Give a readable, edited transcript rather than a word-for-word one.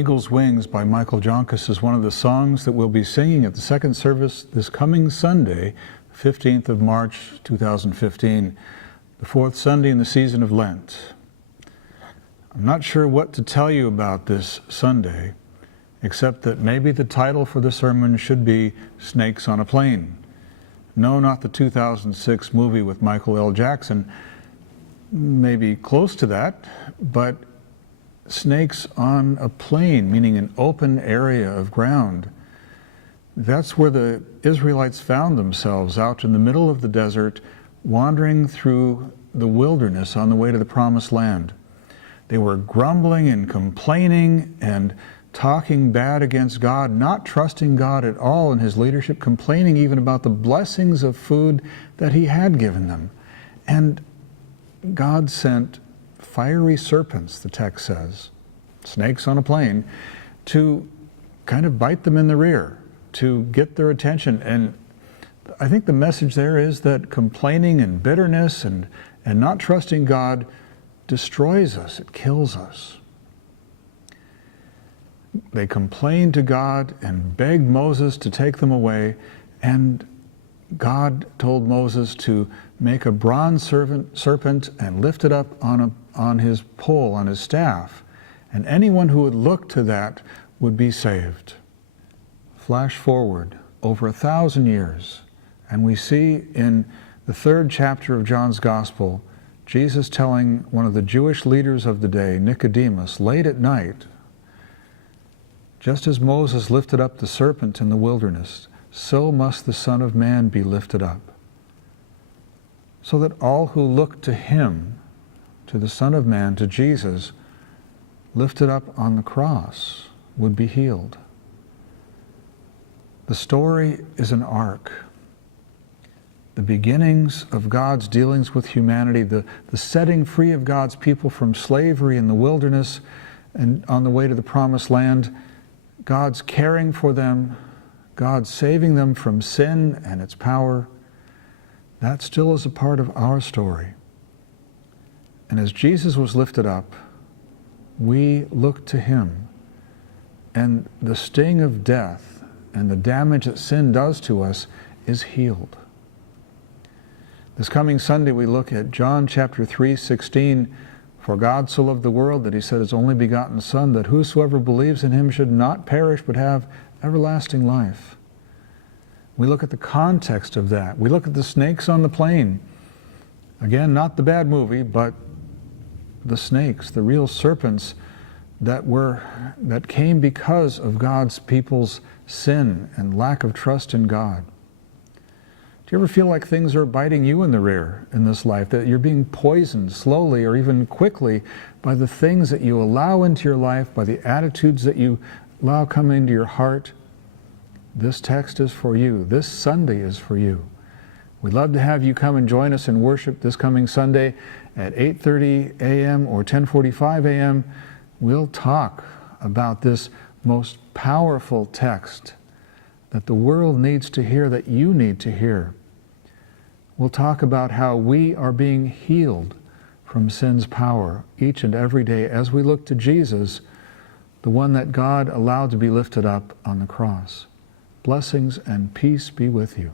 Eagle's Wings by Michael Jonkis is one of the songs that we'll be singing at the second service this coming Sunday, 15th of March, 2015, the fourth Sunday in the season of Lent. I'm not sure what to tell you about this Sunday, except that maybe the title for the sermon should be Snakes on a Plane. No, not the 2006 movie with Michael L. Jackson, maybe close to that, but snakes on a plain, meaning an open area of ground. That's where the Israelites found themselves, out in the middle of the desert, wandering through the wilderness on the way to the Promised Land. They were grumbling and complaining and talking bad against God, not trusting God at all in His leadership, complaining even about the blessings of food that He had given them. And God sent fiery serpents, the text says, snakes on a plane, to kind of bite them in the rear, to get their attention. And I think the message there is that complaining and bitterness and not trusting God destroys us, it kills us. They complained to God and begged Moses to take them away, and God told Moses to make a bronze serpent and lift it up on his pole, on his staff, and anyone who would look to that would be saved. Flash forward over 1,000 years, and we see in the 3rd chapter of John's Gospel, Jesus telling one of the Jewish leaders of the day, Nicodemus, late at night, just as Moses lifted up the serpent in the wilderness, so must the Son of Man be lifted up, so that all who look to Him, to the Son of Man, to Jesus, lifted up on the cross, would be healed. The story is an arc. The beginnings of God's dealings with humanity, the setting free of God's people from slavery in the wilderness and on the way to the Promised Land, God's caring for them, God saving them from sin and its power, that still is a part of our story. And as Jesus was lifted up, we look to Him, and the sting of death and the damage that sin does to us is healed. This coming Sunday we look at John chapter 3:16, "For God so loved the world that He sent His only begotten Son, that whosoever believes in Him should not perish but have everlasting life." We look at the context of that. We look at the snakes on the plane. Again, not the bad movie, but the snakes, the real serpents that came because of God's people's sin and lack of trust in God. Do you ever feel like things are biting you in the rear in this life, that you're being poisoned slowly or even quickly by the things that you allow into your life, by the attitudes that you allow come into your heart? This text is for you. This Sunday is for you. We'd love to have you come and join us in worship this coming Sunday at 8:30 a.m. or 10:45 a.m. We'll talk about this most powerful text that the world needs to hear, that you need to hear. We'll talk about how we are being healed from sin's power each and every day as we look to Jesus, the one that God allowed to be lifted up on the cross. Blessings and peace be with you.